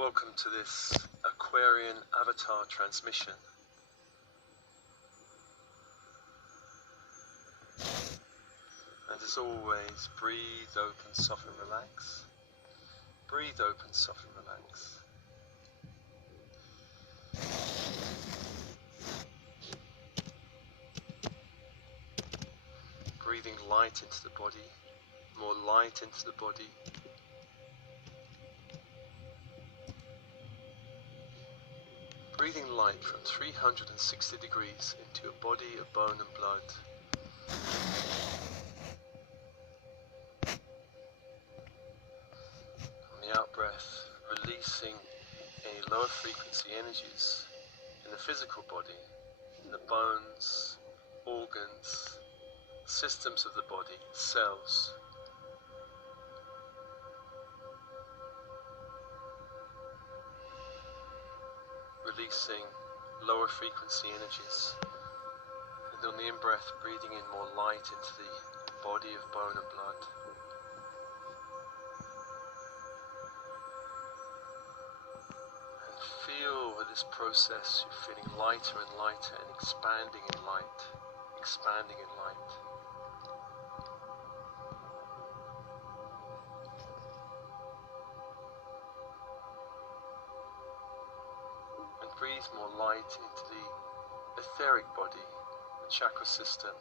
Welcome to this Aquarian Avatar transmission. And as always, breathe, open, soften, relax. Breathe, open, soften, relax. Breathing light into the body, more light into the body. Breathing light from 360 degrees into your body of bone and blood. On the out breath, releasing any lower frequency energies in the physical body, in the bones, organs, systems of the body, cells. Releasing lower frequency energies. And on the in-breath, breathing in more light into the body of bone and blood. And feel with this process, you're feeling lighter and lighter and expanding in light. Expanding in light. Breathe more light into the etheric body, the chakra system.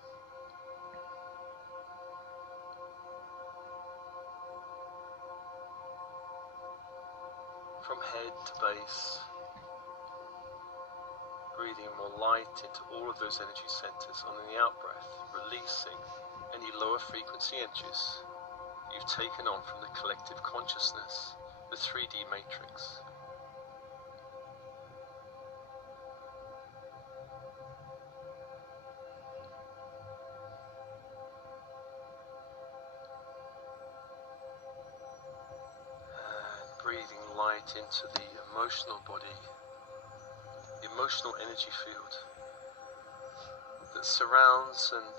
From head to base, breathing more light into all of those energy centers. On the out breath, releasing any lower frequency energies you've taken on from the collective consciousness, the 3D matrix. Breathing light into the emotional body, the emotional energy field that surrounds and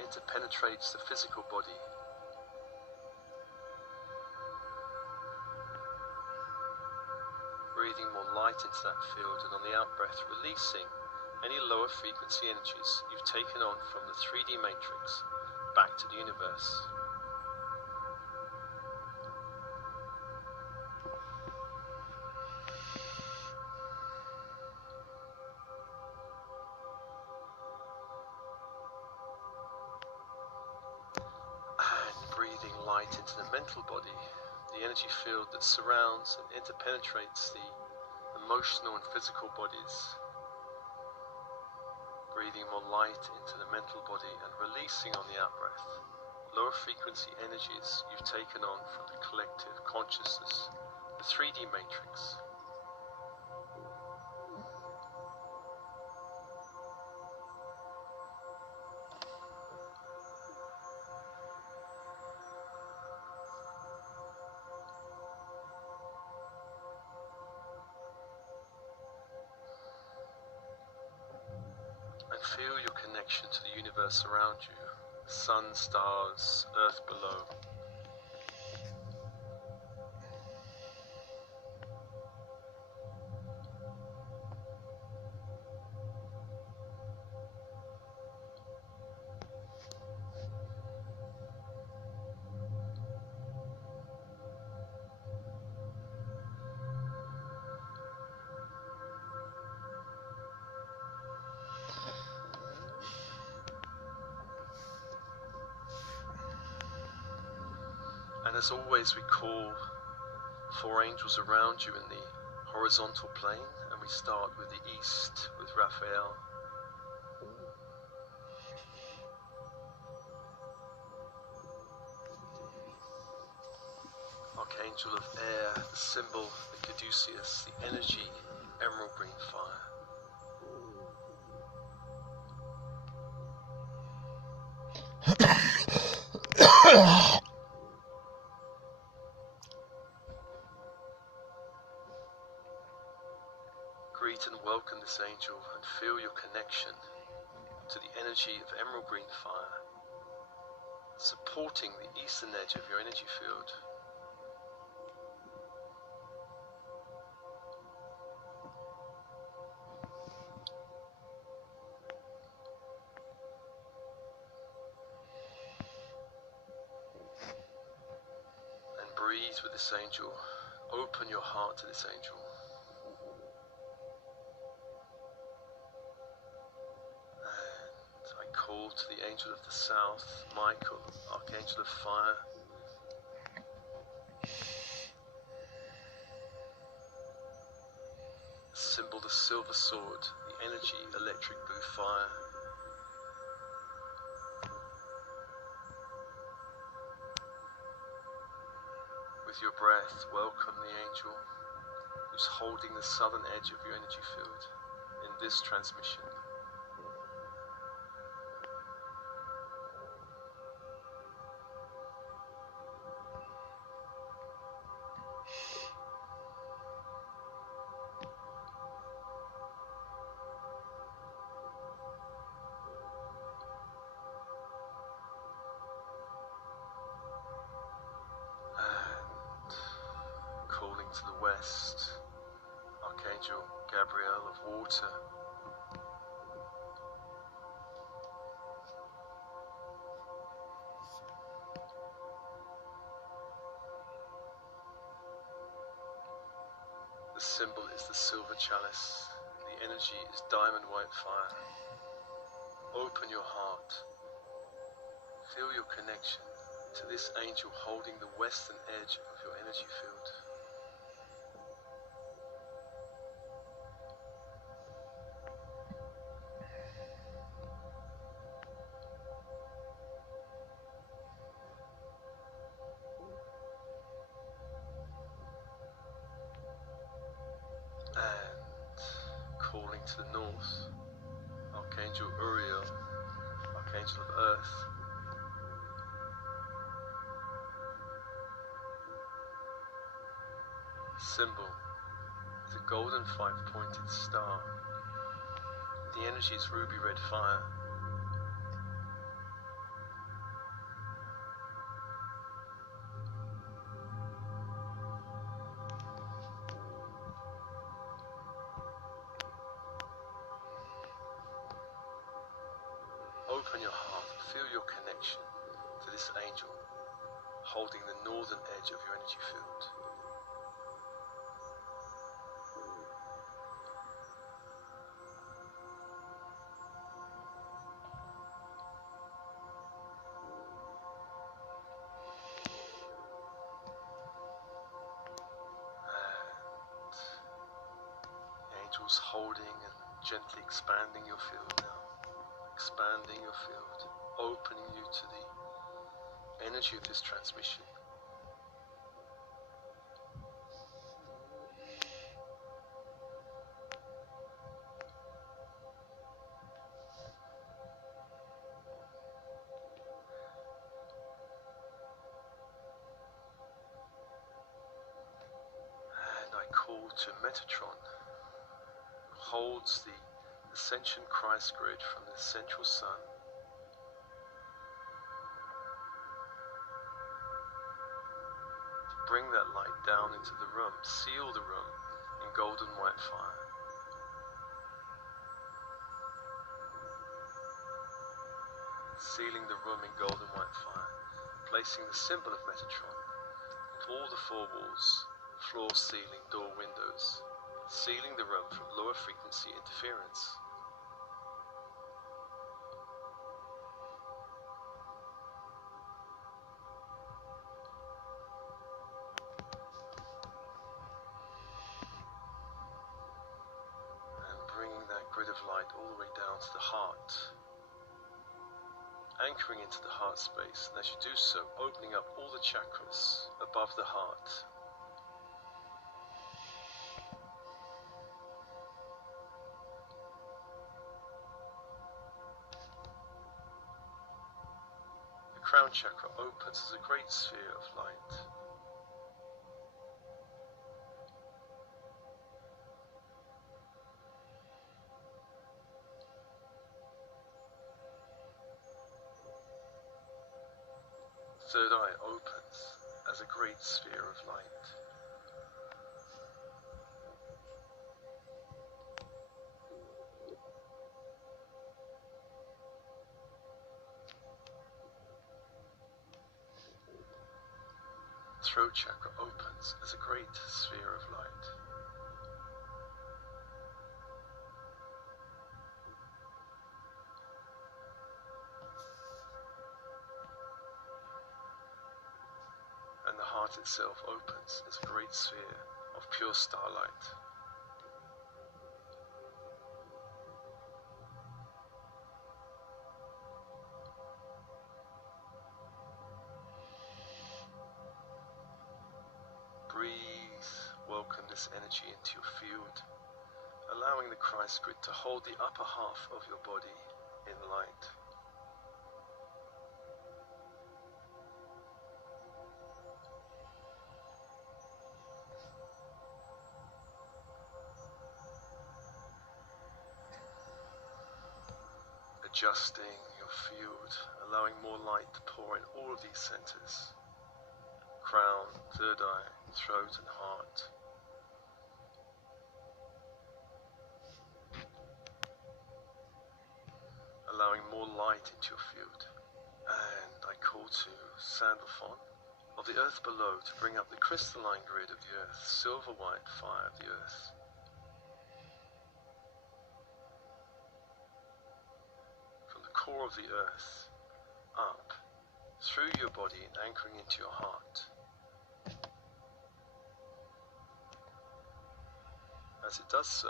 interpenetrates the physical body. Breathing more light into that field, and on the out breath, releasing any lower frequency energies you've taken on from the 3D matrix back to the universe. Light into the mental body, the energy field that surrounds and interpenetrates the emotional and physical bodies. Breathing more light into the mental body and releasing on the out breath lower frequency energies you've taken on from the collective consciousness, the 3D matrix. And feel your connection to the universe around you, sun, stars, earth below. And as always, we call 4 angels around you in the horizontal plane, and we start with the east with Raphael. Archangel of air, the symbol, the caduceus, the energy, emerald green fire. Greet and welcome this angel and feel your connection to the energy of emerald green fire, supporting the eastern edge of your energy field. And breathe with this angel. Open your heart to this angel. And I call to the angel of the south, Michael, archangel of fire. Symbol, the silver sword, the energy, electric blue fire. With your breath, welcome the angel who's holding the southern edge of your energy field in this transmission. Calling to the west, Archangel Gabriel of water. The symbol is the silver chalice. The energy is diamond white fire. Open your heart. Feel your connection to this angel holding the western edge of your energy field. And calling to the north, Archangel Uriel, Archangel of Earth. Symbol is a golden 5-pointed star. The energy is ruby red fire. Open your heart and feel your connection to this angel holding the northern edge of your energy field. Angels holding and gently expanding your field now. Expanding your field, opening you to the energy of this transmission. And I call to Metatron, who holds the Ascension Christ grid from the central sun. Bring that light down into the room, seal the room in golden white fire. Sealing the room in golden white fire, placing the symbol of Metatron into all the 4 walls, floor, ceiling, door, windows, sealing the room from lower frequency interference. light all the way down to the heart, anchoring into the heart space, and as you do so, opening up all the chakras above the heart. The crown chakra opens as a great sphere of light. Third eye opens as a great sphere of light. Throat chakra opens as a great sphere of light. And the heart itself opens as a great sphere of pure starlight. Breathe, welcome this energy into your field, allowing the Christ grid to hold the upper half of your body in light. Adjusting your field, allowing more light to pour in all of these centers. Crown, third eye, throat and heart. Allowing more light into your field. And I call to Sandalphon of the earth below to bring up the crystalline grid of the earth, silver white fire of the earth. From the core of the earth, up, through your body and anchoring into your heart. As it does so,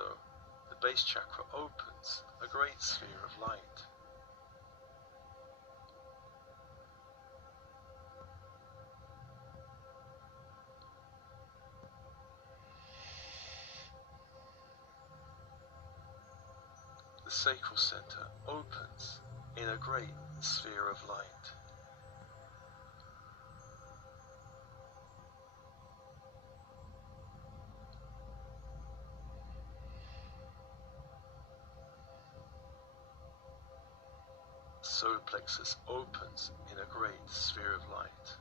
the base chakra opens, a great sphere of light. The sacral center opens in a great sphere of light. Solar plexus opens in a great sphere of light.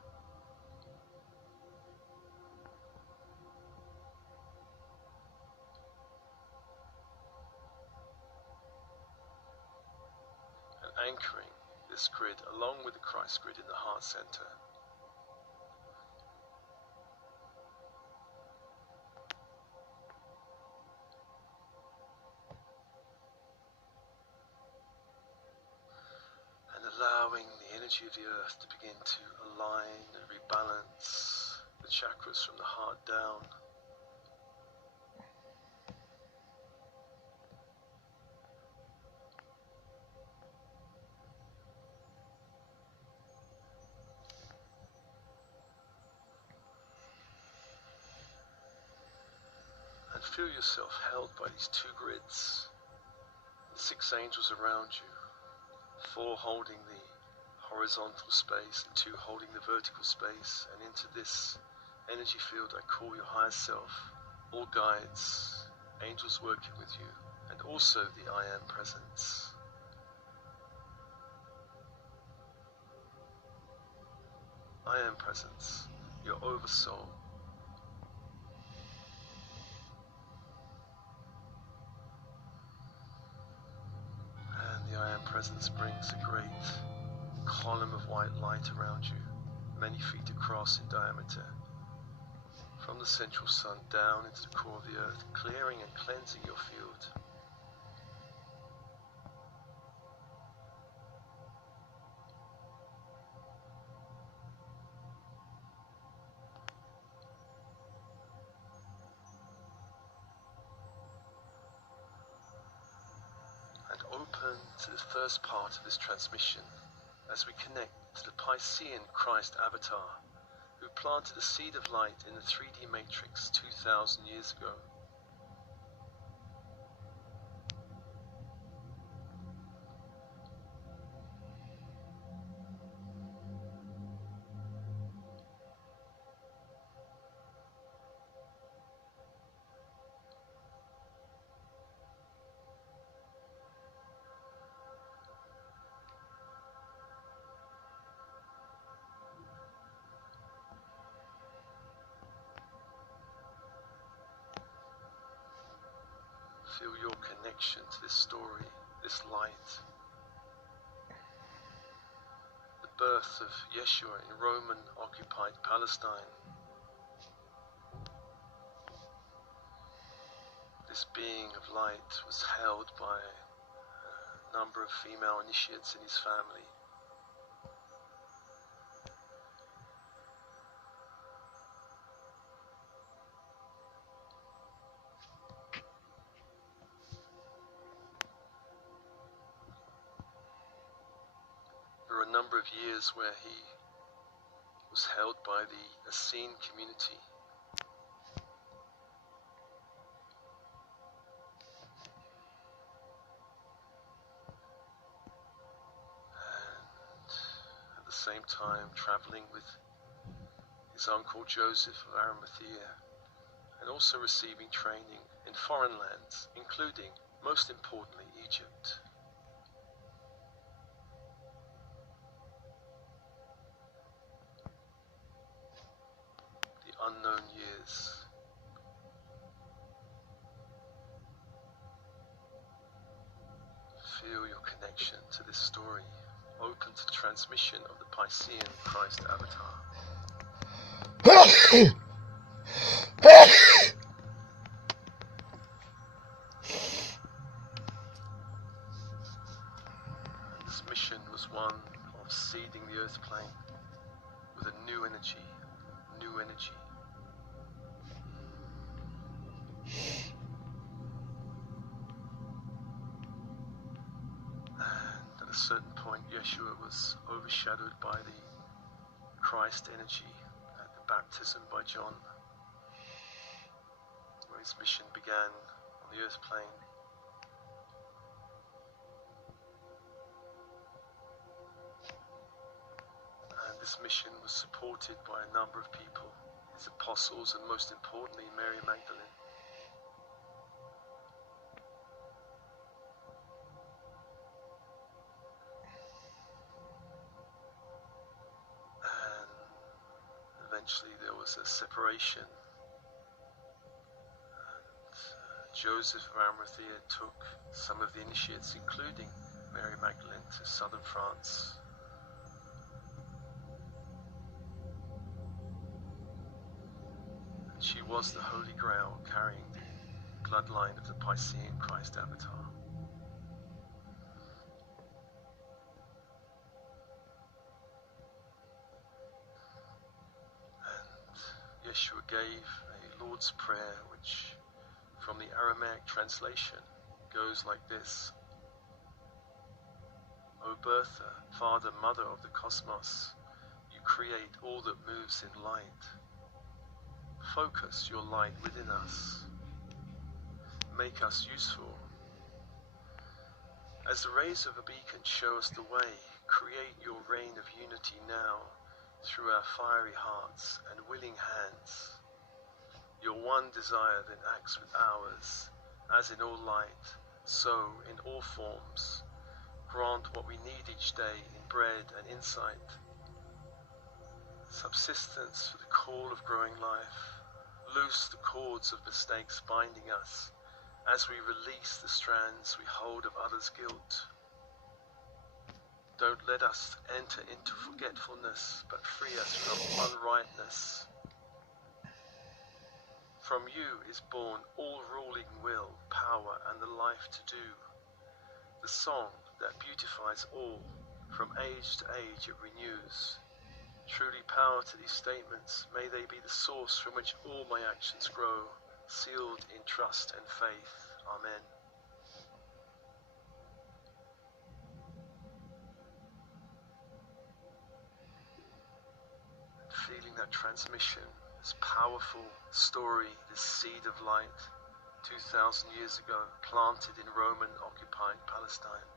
And anchoring this grid along with the Christ grid in the heart center. Allowing the energy of the earth to begin to align and rebalance the chakras from the heart down. And feel yourself held by these two grids, 6 angels around you, 4 holding the horizontal space and 2 holding the vertical space, and into this energy field I call your higher self, all guides, angels working with you, and also the I Am presence. I Am presence, your oversoul. And the I Am presence brings a great column of white light around you, many feet across in diameter, from the central sun down into the core of the earth, clearing and cleansing your field. open to the first part of this transmission as we connect to the Piscean Christ avatar who planted a seed of light in the 3D matrix 2,000 years ago. Feel your connection to this story, this light. The birth of Yeshua in Roman-occupied Palestine. This being of light was held by a number of female initiates in his family. There were a number of years where he was held by the Essene community. And at the same time traveling with his uncle Joseph of Arimathea, and also receiving training in foreign lands, including, most importantly, Egypt. The unknown years. Feel your connection to this story, open to transmission of the Piscean Christ avatar. This mission was one of seeding the earth plane with a new energy, new energy. And at a certain point, Yeshua was overshadowed by the Christ energy at the baptism by John, where his mission began on the earth plane. And this mission was supported by a number of people, his apostles, and most importantly, Mary Magdalene. Eventually there was a separation, and Joseph of Arimathea took some of the initiates, including Mary Magdalene, to southern France. And she was the Holy Grail, carrying the bloodline of the Piscean Christ avatar. Yeshua gave a Lord's Prayer, which from the Aramaic translation goes like this: O Bertha, Father, Mother of the Cosmos, you create all that moves in light. Focus your light within us. Make us useful. As the rays of a beacon show us the way, create your reign of unity now, through our fiery hearts and willing hands. Your one desire then acts with ours, as in all light, so in all forms. Grant what we need each day in bread and insight, subsistence for the call of growing life. Loose the cords of mistakes binding us, as we release the strands we hold of others' guilt. Don't let us enter into forgetfulness, but free us from unrightness. From you is born all ruling will, power, and the life to do. The song that beautifies all, from age to age it renews. Truly power to these statements, may they be the source from which all my actions grow, sealed in trust and faith. Amen. that transmission, this powerful story, this seed of light, 2,000 years ago, planted in Roman-occupied Palestine.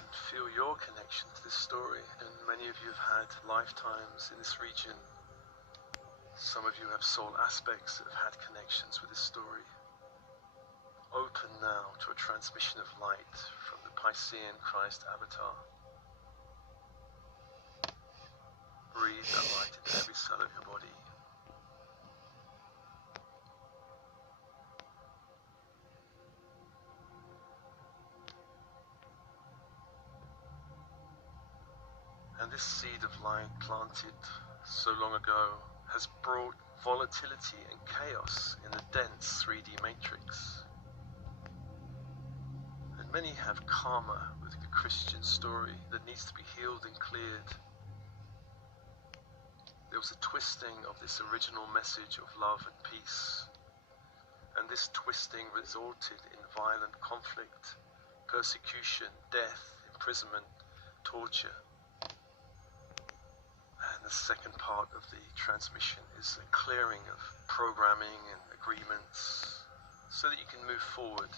And feel your connection to this story. And many of you have had lifetimes in this region. Some of you have soul aspects that have had connections with this story. Open now to a transmission of light from the Piscean Christ avatar. Breathe that light into every cell of your body. And this seed of light planted so long ago has brought volatility and chaos in the dense 3D matrix. And many have karma with the Christian story that needs to be healed and cleared. There was a twisting of this original message of love and peace, and this twisting resulted in violent conflict, persecution, death, imprisonment, torture. And the second part of the transmission is a clearing of programming and agreements so that you can move forward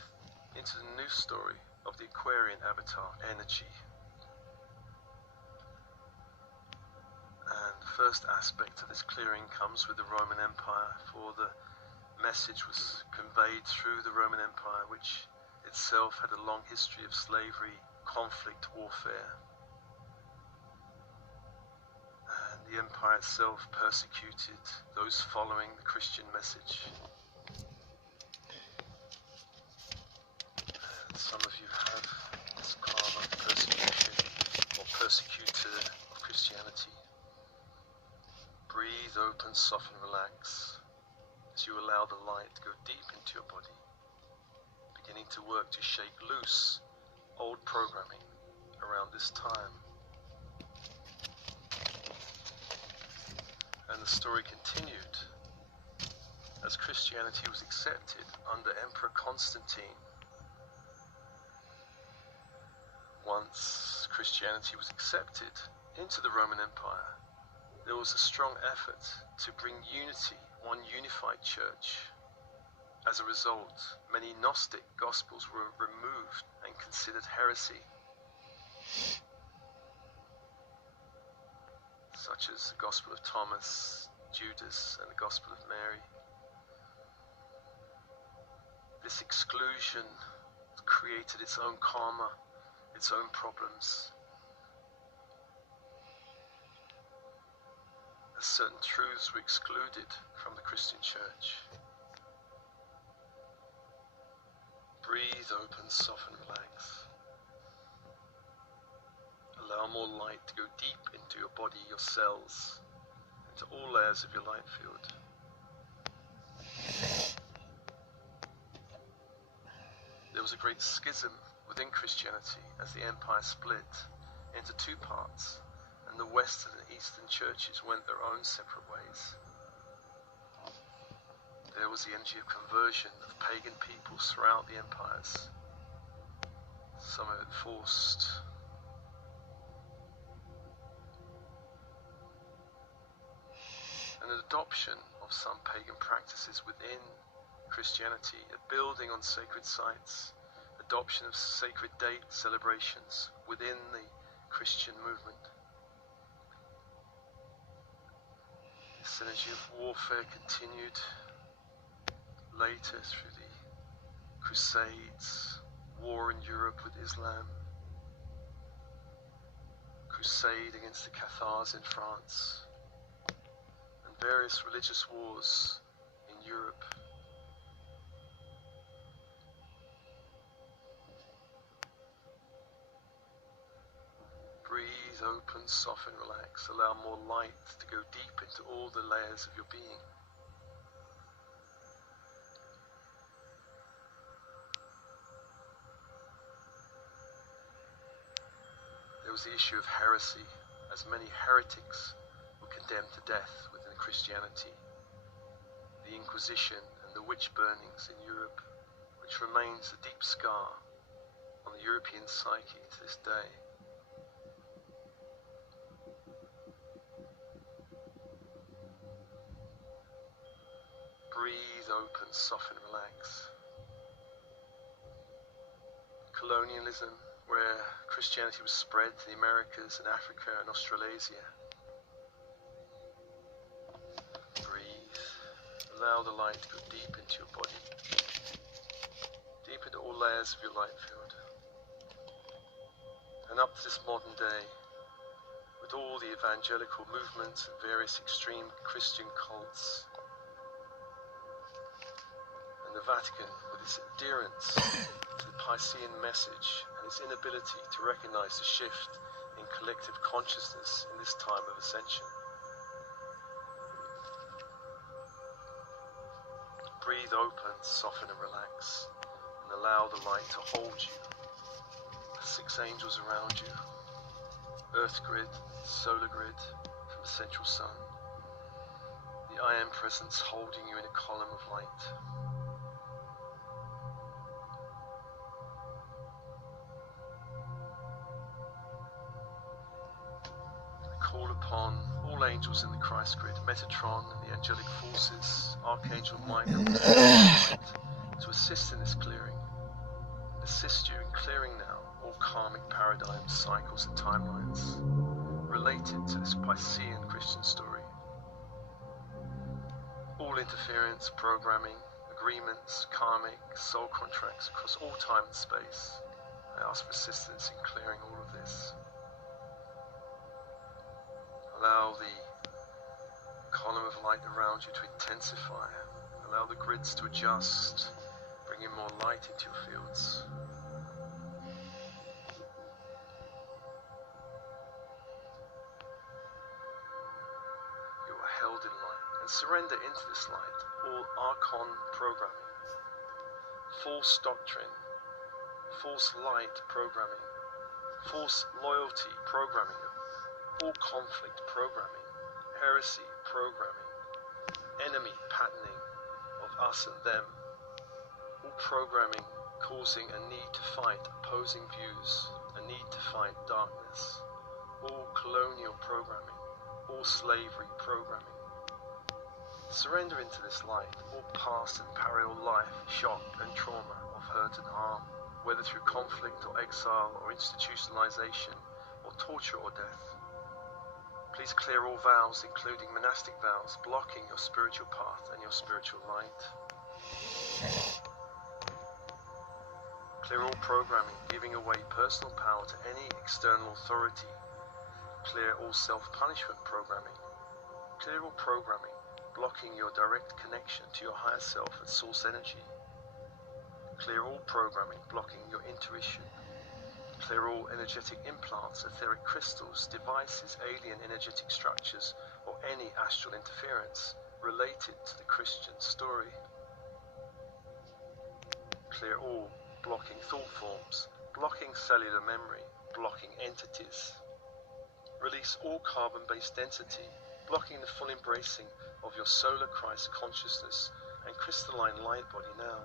into the new story of the Aquarian avatar energy. And the first aspect of this clearing comes with the Roman Empire, for the message was conveyed through the Roman Empire, which itself had a long history of slavery, conflict, warfare. And the empire itself persecuted those following the Christian message. And some of you have this karma of persecution or persecutor of Christianity. Breathe, open, soften, relax as you allow the light to go deep into your body, beginning to work to shake loose old programming around this time. And the story continued as Christianity was accepted under Emperor Constantine. Once Christianity was accepted into the Roman Empire, there was a strong effort to bring unity, one unified church. As a result, many Gnostic Gospels were removed and considered heresy, such as the Gospel of Thomas, Judas, and the Gospel of Mary. This exclusion created its own karma, its own problems. As certain truths were excluded from the Christian church. Breathe, open, soften, relax. Allow more light to go deep into your body, your cells, into all layers of your light field. There was a great schism within Christianity as the empire split into two parts, and the Western and Eastern churches went their own separate ways. There was the energy of conversion of pagan peoples throughout the empires, some of it forced. And an adoption of some pagan practices within Christianity, a building on sacred sites, adoption of sacred date celebrations within the Christian movement. This energy of warfare continued later through the Crusades, war in Europe with Islam, crusade against the Cathars in France, and various religious wars in Europe. Breathe, open, soften, relax. Allow more light to go deep into all the layers of your being. There was the issue of heresy, as many heretics were condemned to death within Christianity. The Inquisition and the witch burnings in Europe which remains a deep scar on the European psyche to this day. Breathe, open, soften, relax. Colonialism, where Christianity was spread to the Americas and Africa and Australasia. Breathe. Allow the light to go deep into your body, deep into all layers of your light field. And up to this modern day, with all the evangelical movements and various extreme Christian cults, and the Vatican with its adherence to the Piscean message and its inability to recognize the shift in collective consciousness in this time of ascension. Breathe open, soften and relax, and allow the light to hold you. The 6 angels around you, Earth grid, solar grid from the central sun, the I Am presence holding you in a column of light. Call upon all angels in the Christ grid, Metatron and the angelic forces, Archangel Michael, to assist in this clearing, assist you in clearing now all karmic paradigms, cycles and timelines related to this Piscean Christian story. All interference, programming, agreements, karmic, soul contracts across all time and space. I ask for assistance in clearing all of this. Allow the column of light around you to intensify. Allow the grids to adjust, bring in more light into your fields. You are held in light, and surrender into this light all archon programming, false doctrine, false light programming, false loyalty programming, all conflict programming, heresy programming, enemy patterning of us and them, all programming causing a need to fight opposing views, a need to fight darkness, all colonial programming, all slavery programming. Surrender into this light all past and parallel life, shock and trauma of hurt and harm, whether through conflict or exile or institutionalization or torture or death. Please clear all vows, including monastic vows, blocking your spiritual path and your spiritual light. Clear all programming, giving away personal power to any external authority. Clear all self-punishment programming. Clear all programming, blocking your direct connection to your higher self and source energy. Clear all programming, blocking your intuition. Clear all energetic implants, etheric crystals, devices, alien energetic structures, or any astral interference related to the Christian story. Clear all blocking thought forms, blocking cellular memory, blocking entities. Release all carbon-based density, blocking the full embracing of your solar Christ consciousness and crystalline light body now.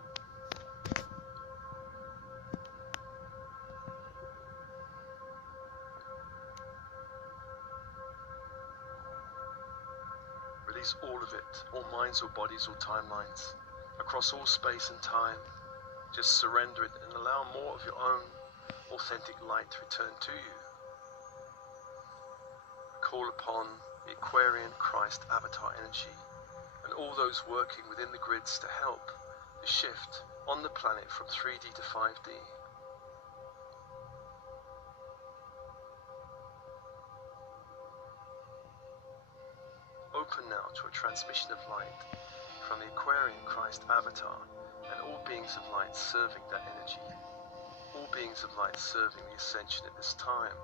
Release all of it, all minds or bodies or timelines, across all space and time. Just surrender it and allow more of your own authentic light to return to you. Call upon the Aquarian Christ avatar energy and all those working within the grids to help the shift on the planet from 3D to 5D. Open now to a transmission of light from the Aquarian Christ avatar and all beings of light serving that energy. All beings of light serving the ascension at this time.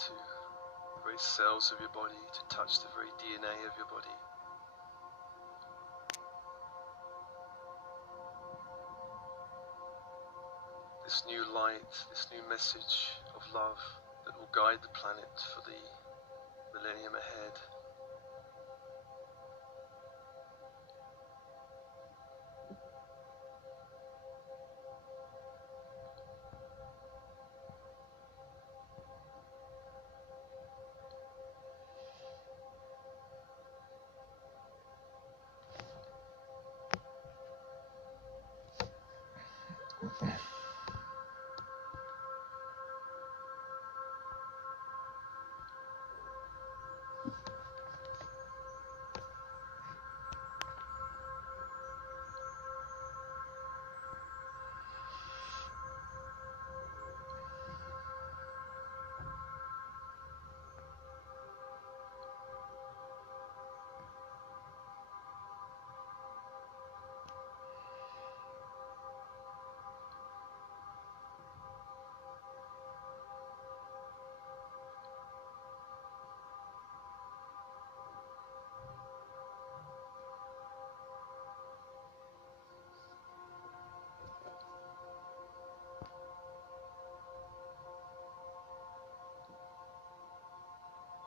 to the very cells of your body, to touch the very DNA of your body. This new light, this new message of love that will guide the planet for the millennium ahead.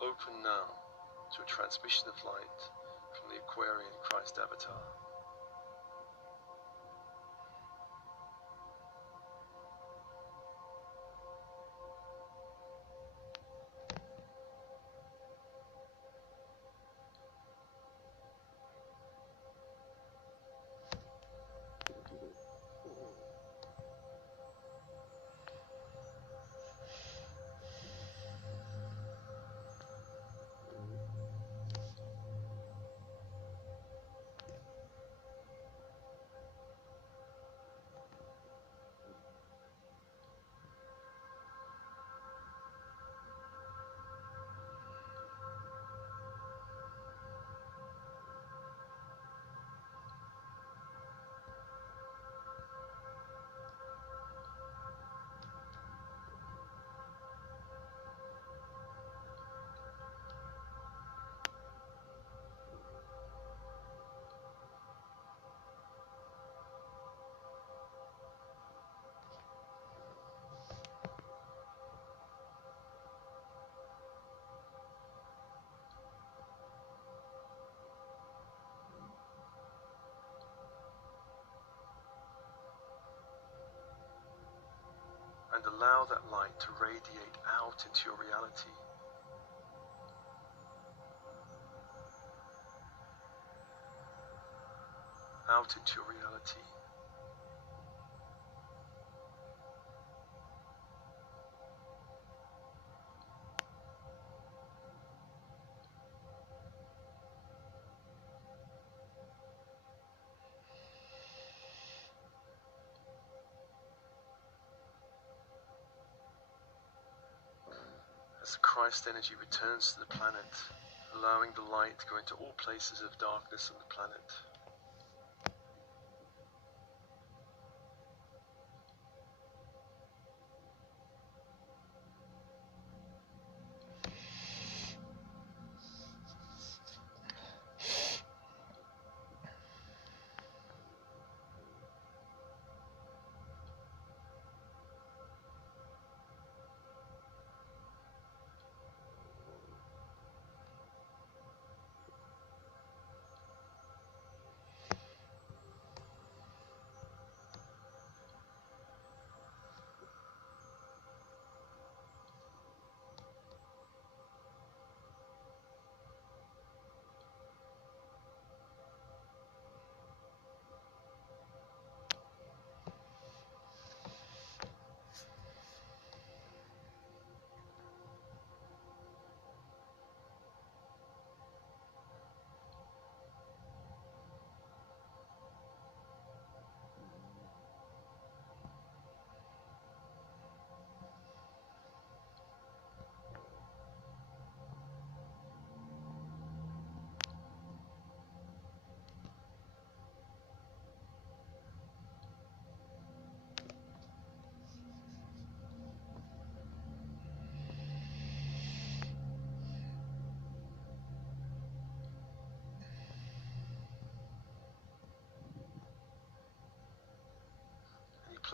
Open now to a transmission of light from the Aquarian Christ Avatar. And allow that light to radiate out into your reality. Out into your reality. As the Christ energy returns to the planet, allowing the light to go into all places of darkness on the planet.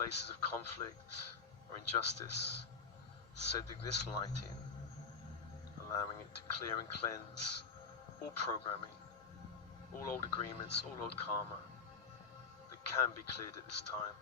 places of conflict or injustice, sending this light in, allowing it to clear and cleanse all programming, all old agreements, all old karma that can be cleared at this time.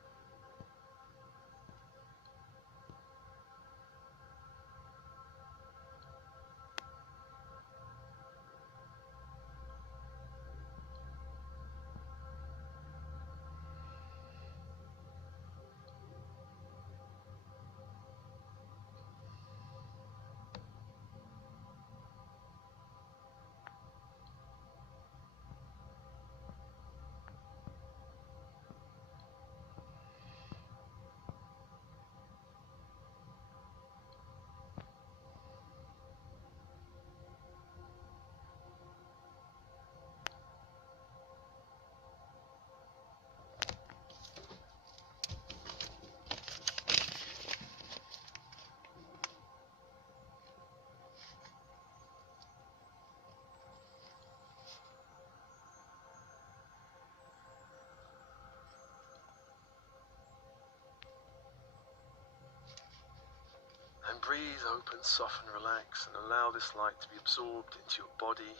And breathe, open, soften, relax, and allow this light to be absorbed into your body,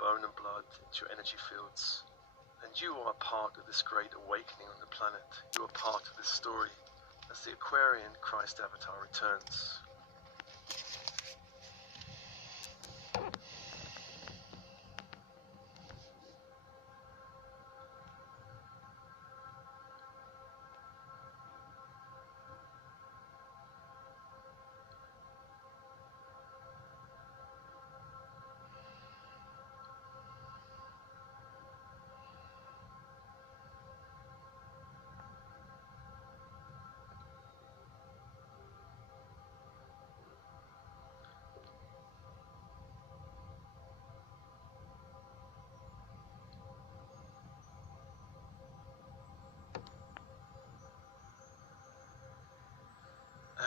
bone and blood, into your energy fields. And you are part of this great awakening on the planet. You are part of this story as the Aquarian Christ Avatar returns.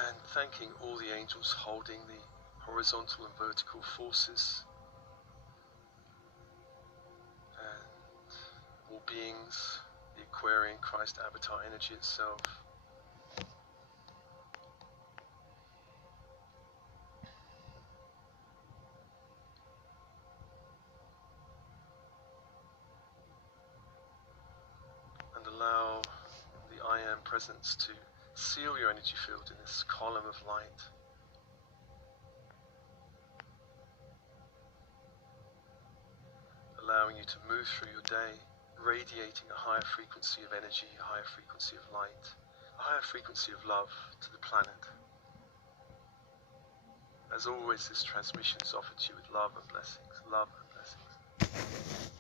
And thanking all the angels holding the horizontal and vertical forces, and all beings, the Aquarian Christ Avatar energy itself. And allow the I Am presence to seal your energy field in this column of light. Allowing you to move through your day, radiating a higher frequency of energy, a higher frequency of light, a higher frequency of love to the planet. As always, this transmission is offered to you with love and blessings. Love and blessings.